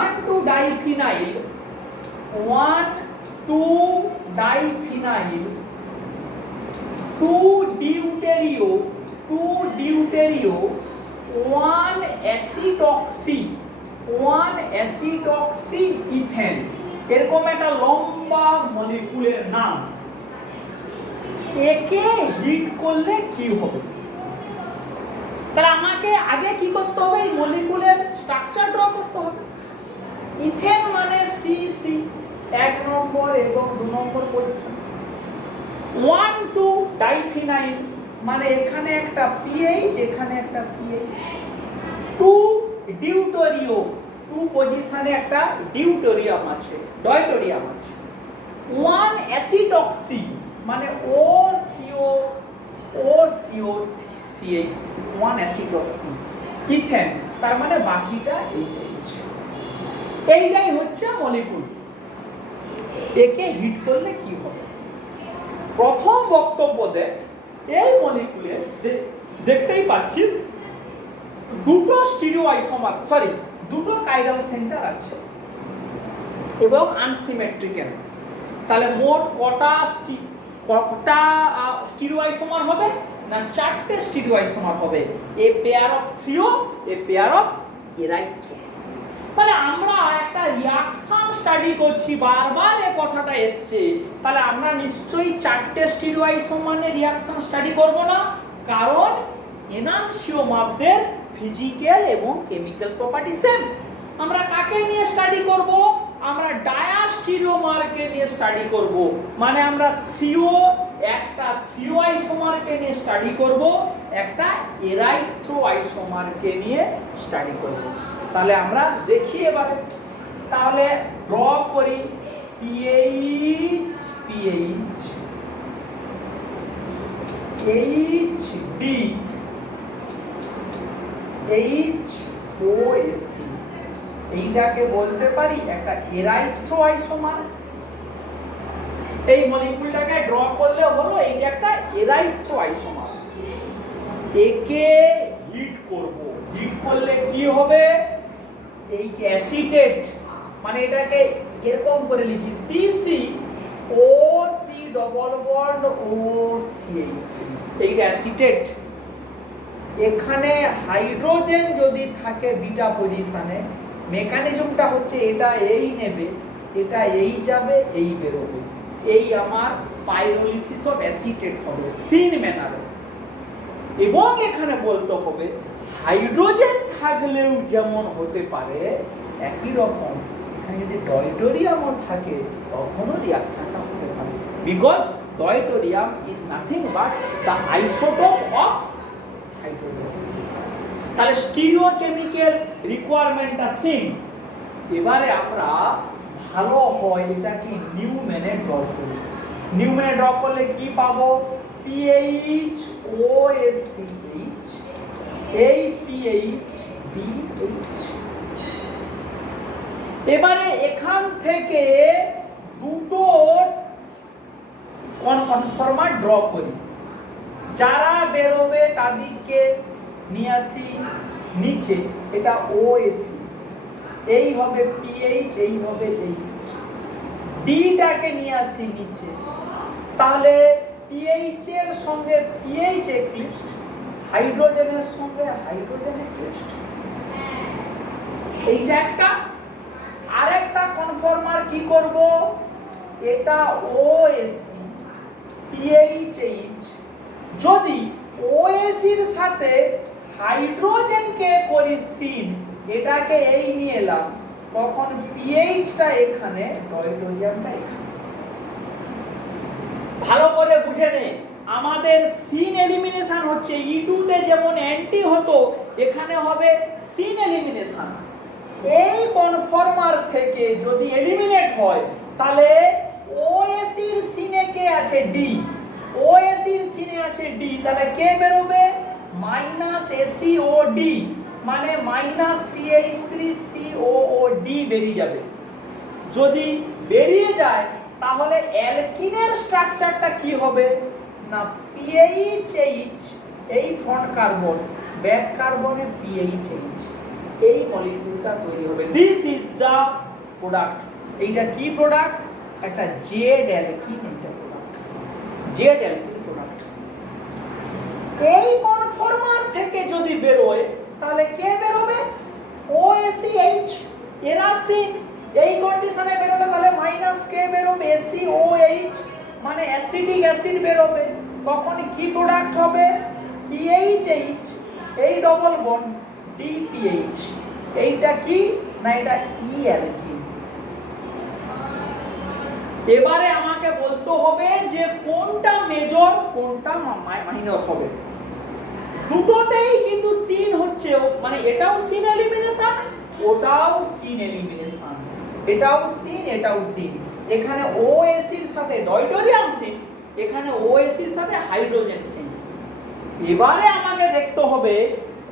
1,2-ডাইফিনাইল 1,2-ডাইফিনাইল 2-ডিউটেরিও 1-অ্যাসিডক্সি 1-অ্যাসিডক্সি ইথেন, এরকম একটা লম্বা মলিকুলের নাম। একে হিট করলে কি হবে? তাহলে আমাকে আগে কি করতে হবে? এই মলিকুলের স্ট্রাকচার ড্র করতে হবে। ইথেন মানে সিসি 1 নম্বর এবং 2 নম্বর পজিশন। 1,2-ডাইফিনাইল মানে এখানে একটা পিএইচ, এখানে একটা পিএইচ। 2-ডিউটেরিও 2 পজিশনে একটা ডিউটেরিয়াম আছে, ডয়টোরিয়াম আছে। 1-অ্যাসিডক্সি মানে OCOCH 1-অ্যাসিডক্সি ইথেন, তার মানে বাকিটা এইচএইচ। এইটাই হচ্ছে মলিকুল। একে হিট করলে কি হবে? প্রথম বক্তব্য দেখ, এই মলিকুলে দেখতেই পাচ্ছিস দুটো স্টিরিওআইসোমার, দুটো কাইরাল সেন্টার আছে এবং আনসিমেট্রিক্যাল। তাহলে মোট কটা স্টিরিওআইসোমার হবে না? 4টে স্টিরিওআইসোমার হবে। A pair of threo, a pair of erythro. তাহলে আমরা একটা রিঅ্যাকশন স্টাডি করছি, বারবার এই কথাটা এসছে, তাহলে আমরা নিশ্চয়ই 4টে স্টিরিওআইসোমারের রিঅ্যাকশন স্টাডি করব না, কারণ এনানসিওমারদের ফিজিক্যাল এবং কেমিক্যাল প্রপার্টি সেম। আমরা কাকে নিয়ে স্টাডি করব? আমরা ডায়াস্টিরিওমারকে নিয়ে স্টাডি করব, মানে আমরা একটা থ্রিও আইসোমারকে নিয়ে স্টাডি করব, একটা এরাইথ্রো আইসোমারকে নিয়ে স্টাডি করব। তাহলে আমরা দেখি এবারে, তাহলে ড্র করি PH PH HD HOAC, এইটাকে বলতে পারি একটা এরাইথ্রো আইসোমার। এই মলিকুলটাকে ড্র করলে হলো এইটা একটা এরাইথ্রো আইসোমার। একে হিট করব, হিট করলে কি হবে? এই যে অ্যাসিটেট, মানে এটাকে এরকম করে লিখি CCOC ডবল বন্ড OCH3, এইটা অ্যাসিটেট। এখানে হাইড্রোজেন যদি থাকে বিটা পজিশনে, মেকানিজমটা হচ্ছে এটা এই নেবে, এটা এই যাবে, এই বেরোবে, এই আমার পাইরোলিসিস অফ অ্যাসিটেট হবে সিন ম্যানারে। এবং এখানে বলতে হবে হাইড্রোজেন থাকলেও যেমন হতে পারে একই রকম এখানে যদি ডয়টোরিয়ামও থাকে তখনও রিঅ্যাকশনটা হতে পারে, because deuterium is nothing but the isotope of hydrogen. তাহলে স্টিরিওকেমিক্যাল রিকোয়ারমেন্টটা সেম। এবারে আমরা ভালো হয় এটাকে নিউম্যানে ড্র করি। নিউম্যানে ড্র করলে কি পাবো? PHOACH, এই PH DH। এবারে এখান থেকে দুটো কনফর্মার ড্র করি, যারা বেরোবে তাদেরকে নিয়ে আসি নিচে, এটা OAC, এই হবে PH, এই হবে H, ডিটাকে নিয়ে আসি নিচে। তাহলে PH এর সঙ্গে PH এক্লিপসড, হাইড্রোজেনের সঙ্গে হাইড্রোজেন এক্লিপসড। এইটা একটা। আরেকটা কনফর্মার কি করব? এটা OAC PHH, যদি OAC এর সাথে হাইড্রোজেনকে করি সিন, এটাকে এই নিয়ে এলাম, তখন PHটা এখানে, ডয়টোরিয়ামটা এখানে। ভালো করে বুঝে নে, আমাদের সিন এলিমিনেশন হচ্ছে E2 তে যেমন অ্যান্টি হতো এখানে হবে সিন এলিমিনেশন। এই কনফর্মার থেকে যদি এলিমিনেট হয় তাহলে OAC এর সিনে কে আছে D, OAC এর সিনে আছে D, তাহলে কে বেরোবে -ACOD, মানে -CH3COOD বেরিয়ে যাবে। যদি বেরিয়ে যায় তাহলে অ্যালকিনের স্ট্রাকচারটা কি হবে না PHH, এই ফ্রন্ট কার্বন ব্যাক কার্বনে PHH, এই মলিকিউলটা তৈরি হবে। This is the product. এইটা কি প্রোডাক্ট? একটা জেড অ্যালকিন, এটা প্রোডাক্ট জেড অ্যালকিন প্রোডাক্ট। এই কনফর্মার থেকে যদি বেরোয় তাহলে কে বেরোবে OACH, এরাসিন। এই কন্ডিশনে বেরোলে তাহলে মাইনাস কে বেরোবে ACOH, মানে অ্যাসিডিক অ্যাসিড বেরোবে। তখন কি প্রোডাক্ট হবে PHH, এই ডবল বন্ড DPH। এইটা কি না এটা ই অ্যালকিন। এবারে আমাকে বলতে হবে যে কোনটা মেজর কোনটা মাইনর হবে। দুটোতেই কিন্তু সিন হচ্ছে, মানে এটাও সিন এলিমিনেশন ওটাও সিন এলিমিনেশন, এটাও সিন এটাও সিন। এখানে OAC এর সাথে ডয়টোরিয়াম সিন, এখানে OAC এর সাথে হাইড্রোজেন সিন। এবারে আমাকে দেখতে হবে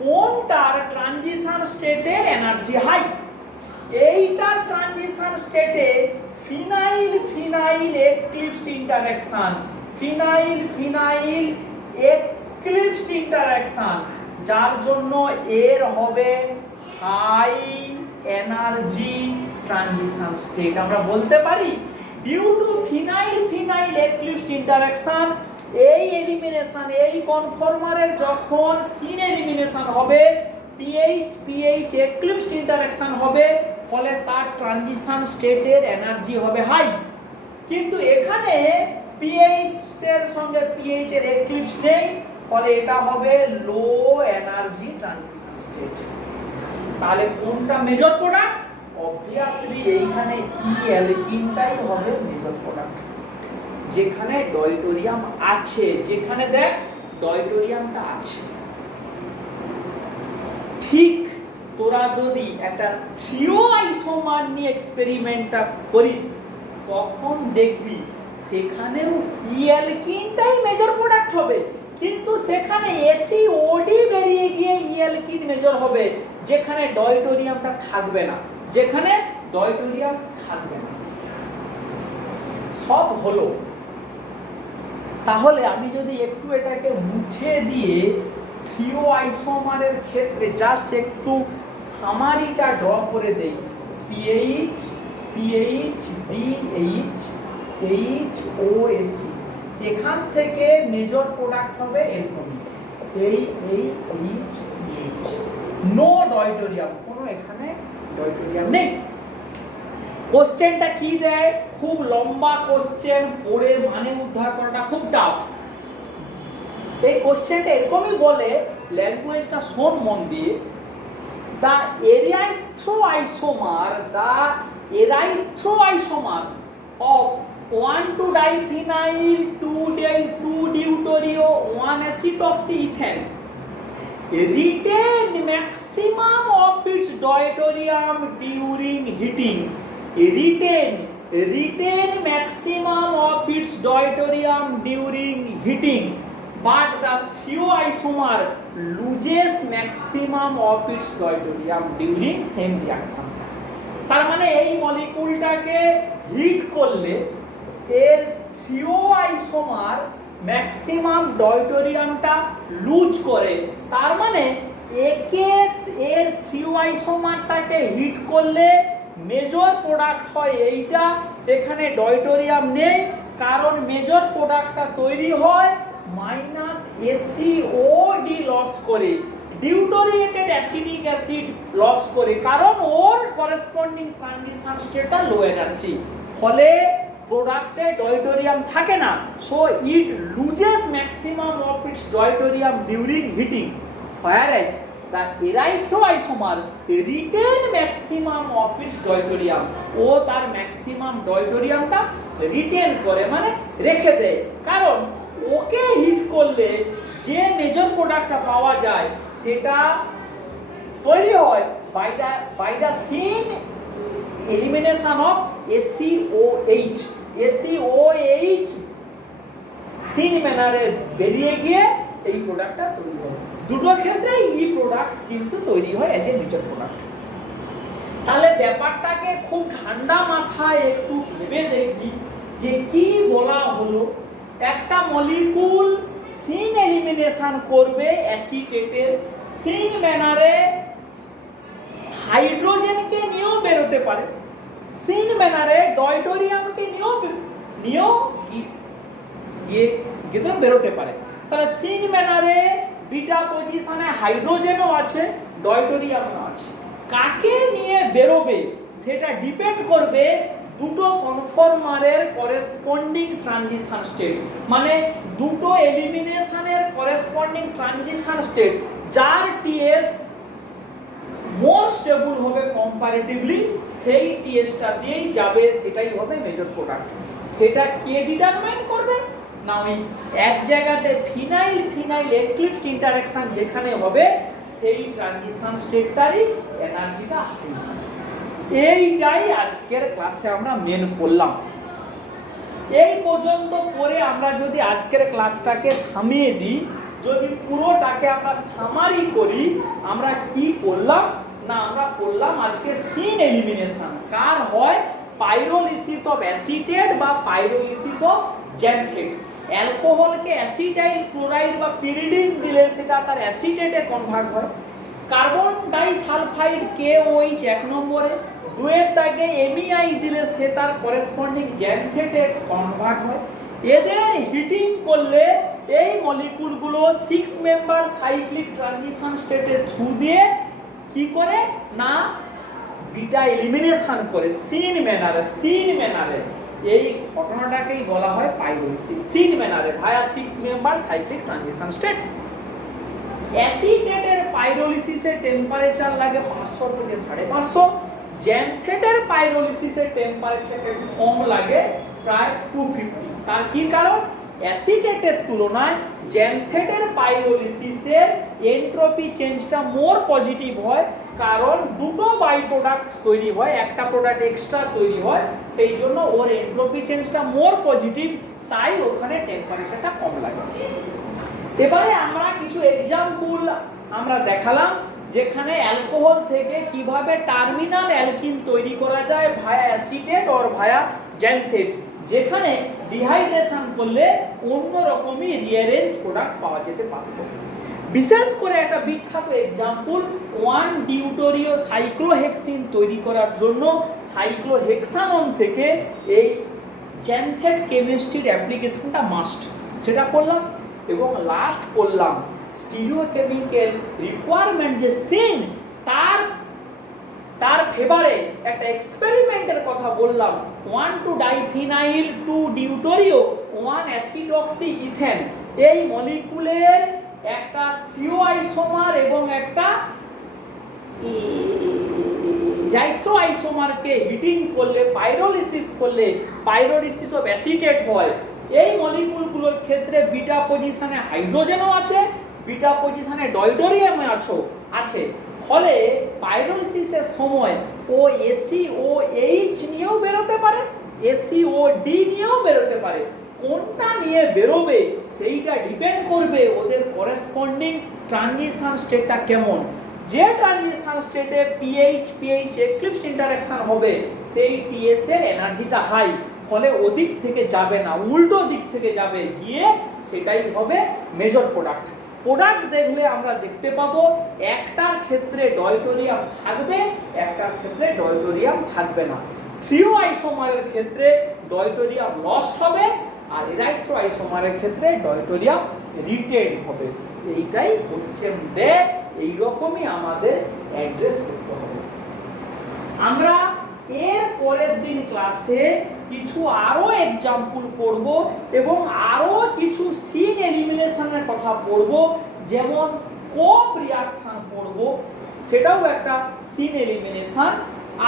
কোনটার ট্রানজিশন স্টেটে এনার্জি হাই। এইটার ট্রানজিশন স্টেটে phenyl phenyl eclipsed interaction, phenyl phenyl eclipsed interaction, যার জন্য এর হবে হাই এনার্জি ট্রানজিশন স্টেট। আমরা বলতে পারি due to phenyl phenyl eclipsed interaction, এই এলিমিনেশন এই কনফর্মারের যখন সিন এলিমিনেশন হবে PH PH এক্লিপসড ইন্টারঅ্যাকশন হবে, ফলে তার ট্রানজিশন স্টেটের এনার্জি হবে হাই। কিন্তু এখানে PH এর সঙ্গে PH এর এক্লিপস নেই, ফলে এটা হবে লো এনার্জি ট্রানজিশন স্টেট। তাহলে কোনটা মেজর প্রোডাক্ট? অবভিয়াসলি এইখানে ই অ্যালকিনটাই হবে মেজর প্রোডাক্ট, যেখানে ডয়টোরিয়াম আছে, যেখানে দেখ ডয়টোরিয়ামটা আছে। ঠিক তোরা যদি একটা থ্রিও আইসোমার নিয়ে এক্সপেরিমেন্টটা করিস তখন দেখবি সেখানেও ই অ্যালকিনটাই মেজর প্রোডাক্ট হবে, কিন্তু সেখানে ACOD বেরিয়ে গিয়ে ই অ্যালকিন মেজর হবে, যেখানে ডয়টোরিয়ামটা থাকবে না, যেখানে ডয়টোরিয়াম থাকবে না। সব হলো। তাহলে আমি যদি একটু এটাকে মুছে দিয়ে থ্রিও আইসোমারের ক্ষেত্রে জাস্ট একটু সামারিটা ড্র করে দেই, PH PH DH HOAC, এখান থেকে মেজর প্রোডাক্ট হবে এরকমই H, নো ডয়টোরিয়াম, কোনো এখানে ডয়টোরিয়াম নেই। কোশ্চেনটা কি দেয়? খুব লম্বা কোশ্চেন, পড়ে মানে উদ্ধার করাটা খুব টাফ। এই কোশ্চেনটা এরকমই বলে, ল্যাঙ্গুয়েজটা শোন মন দিয়ে। The erythroisomer of 1,2-diphenyl 2-deuterio 1-acetoxyethane retain maximum of its deuterium during heating. Retain maximum of its deuterium during heating, but the thioisomer loses maximum of its deuterium during same reaction. তার মানে এই মলিকুলটাকে hit করলে এর থিওআইসোমার maximum ডয়টোরিয়ামটা loose করে, তার মানে এর থিওআইসোমারটাকে hit করলে মেজর প্রোডাক্ট হয় এইটা, সেখানে ডয়টোরিয়াম নেই, কারণ মেজর প্রোডাক্টটা তৈরি হয় -ACOD লস করে, ডিউটোরিয়েটেড অ্যাসিডিক অ্যাসিড লস করে, কারণ ওর করেসপন্ডিং ট্রানজিশন স্টেটটা লো এনার্জি, ফলে প্রোডাক্টে ডয়টোরিয়াম থাকে না, so it loses maximum of its deuterium during heating, whereas the erythroisomer retain maximum of its deuterium, ও তার ম্যাক্সিমাম ডয়টোরিয়ামটা রিটেন করে, মানে রেখে দেয়, কারণ ও ওকে হিট করলে যে মেজর প্রোডাক্টটা পাওয়া যায় সেটা তৈরি হয় by the syn elimination of SiOH। SiOH syn ম্যানারে বেরিয়ে গিয়ে এই প্রোডাক্টটা তৈরি হয়। দুটো ক্ষেত্রে এই প্রোডাক্ট কিন্তু তৈরি হয় অ্যাজ এ মেজর প্রোডাক্ট। তাহলে ব্যাপারটাকে খুব ঠান্ডা মাথায় একটু ভেবে দেখি যে কি বলা হলো। একটা মলিকুল সিন এলিমিনেশন করবে অ্যাসিটেটের, সিন ম্যানারে হাইড্রোজেনকে নিয়েও বেরোতে পারে, সিন ম্যানারে ডয়টোরিয়ামকে নিয়েও বেরোতে পারে। তাহলে সিন ম্যানারে বিটা পজিশনে হাইড্রোজেনও আছে, ডয়টোরিয়ামও আছে। কাকে নিয়ে বেরোবে সেটা ডিপেন্ড করবে দুটো কনফর্মারের করেসপন্ডিং ট্রানজিশন স্টেট, মানে দুটো এলিমিনেশনের করেসপন্ডিং ট্রানজিশন স্টেট, যার টিএস মোর স্টেবল হবে কম্পারেটিভলি, সেই টিএসটা দিয়েই যাবে, সেটাই হবে মেজর প্রোডাক্ট। সেটা কে ডিটারমাইন করবে না ওই এক জায়গাতে ফিনাইল ফিনাইল এক্লিপসড ইন্টারঅ্যাকশন যেখানে হবে সেই ট্রানজিশন স্টেটটারই এনার্জিটা হাই। এইটাই আজকের ক্লাসে আমরা মেন করলাম। এই পর্যন্ত পরে আমরা যদি আজকের ক্লাসটাকে থামিয়ে দিই, যদি পুরোটাকে আমরা সামারি করি, আমরা কি করলাম না আমরা করলাম আজকে সিন এলিমিনেশন কার হয়, পাইরোলিসিস অফ অ্যাসিটেট বা পাইরোলিসিস অফ জ্যান্থেট। অ্যালকোহলকে অ্যাসিটাইল ক্লোরাইড বা পিরিডিন দিলে সেটা তার অ্যাসিটেটে কনভার্ট হয়। কার্বন ডাইসালফাইড KOH 1 নম্বরে, দুয়ের দাগে MEI দিলে সে তার করেসপন্ডিং জ্যান্থেটে কনভার্ট হয়। এদের হিটিং করলে এই মলিকুলগুলো 6 মেম্বার সাইক্লিক ট্রানজিশন স্টেটের থ্রু দিয়ে কি করে না বিটা এলিমিনেশন করে সিন ম্যানারে। এই ঘটনাটাকেই বলা হয় পাইরোলিসিস সিন ম্যানারে via 6 member cyclic transition state. অ্যাসিটেটের পাইরোলিসিসের টেম্পারেচার লাগে 500 থেকে 550, জ্যান্থেটের পাইরোলিসিসের টেম্পারেচার কম লাগে প্রায় 250। তার কি কারণ, অ্যাসিটেটের তুলনায় জ্যান্থেটের পাইরোলিসিসের এন্ট্রপি চেঞ্জটা মোর পজিটিভ হয়, কারণ দুটো বাই প্রোডাক্ট তৈরি হয়, একটা প্রোডাক্ট এক্সট্রা তৈরি হয়, সেই জন্য ওর এন্ট্রপি চেঞ্জটা মোর পজিটিভ, তাই ওখানে টেম্পারেচারটা কম লাগে। এবারে আমরা কিছু এক্সাম্পল আমরা দেখালাম যেখানে অ্যালকোহল থেকে কিভাবে টার্মিনাল অ্যালকিন তৈরি করা যায় ভায়া অ্যাসিটেট অর ভায়া জ্যান্থেট, যেখানে ডিহাইড্রেশন করলে অন্য রকমই রিয়ারেঞ্জ প্রোডাক্ট পাওয়া যেতে পারত। বিশেষ করে একটা বিখ্যাত এক্সাম্পল 1-ডিউটোরিও সাইক্লোহেক্সিন তৈরি করার জন্য সাইক্লোহেক্সানন থেকে এই জ্যান্থেট কেমিস্ট্রির অ্যাপ্লিকেশনটা মাস্ট, সেটা করলাম। এবং লাস্ট করলাম স্টিরিওকেমিক্যাল রিকোয়ারমেন্ট যে সিন তার ফেভারে একটা এক্সপেরিমেন্টের কথা বললাম। 1,2-ডাইফিনাইল 2-ডিউটোরিও 1-অ্যাসিডক্সি-ইথেন এই মলিকুলের একটা থ্রিও আইসোমার এবং একটা জাইথ্রো আইসোমারকে হিটিং করলে পাইরোলিসিস অফ অ্যাসিটেট হয়। এই মলিকুলগুলোর ক্ষেত্রে বিটা পজিশনে হাইড্রোজেনও আছে, বিটা পজিশনে ডয়টোরিয়াম আছে, ফলে পাইরোলিসিসের সময় ও SiOH নিয়েও বেরোতে পারে, SiOD নিয়েও বেরোতে পারে। কোনটা নিয়ে বেরোবে সেইটা ডিপেন্ড করবে ওদের করেসপন্ডিং ট্রানজিশন স্টেটটা কেমন। যে ট্রানজিশন স্টেটে PH এক্লিপসড ইন্টারঅ্যাকশন হবে সেই TS এর এনার্জিটা হাই, ফলে ওদিক থেকে যাবে না, উল্টো দিক থেকে যাবে, গিয়ে সেটাই হবে মেজর প্রোডাক্ট। দেখলে আমরা দেখতে পাবো একটার ক্ষেত্রে ডয়টোরিয়াম থাকবে, একটার ক্ষেত্রে ডয়টোরিয়াম থাকবে না। থ্রিও আইসোমারের ক্ষেত্রে ডয়টোরিয়াম লস্ট হবে, আর এরাইথ্রো আইসোমারের ক্ষেত্রে ডয়টোরিয়াম রিটেইন হবে। এইটাই কোশ্চেন দে, এইরকমই আমাদের অ্যাড্রেস করতে হবে। আমরা এর পরের দিন ক্লাসে কিছু আরো এক্সাম্পল পড়ব এবং আরো কিছু সিন এলিমিনেশনের কথা পড়ব, যেমন কোপ রিঅ্যাকশন পড়ব, সেটাও একটা সিন এলিমিনেশন।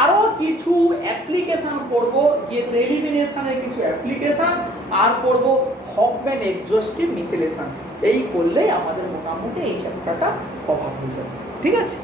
আরো কিছু অ্যাপ্লিকেশন পড়ব, যেহেতু এলিমিনেশনের কিছু অ্যাপ্লিকেশন, আর পড়ব হফম্যান এক্সজস্টিভ মিথিলেশন, এই করলেই আমাদের মোটামুটি এই চ্যাপ্টারটা কভার হয়ে যাবে। ঠিক আছে।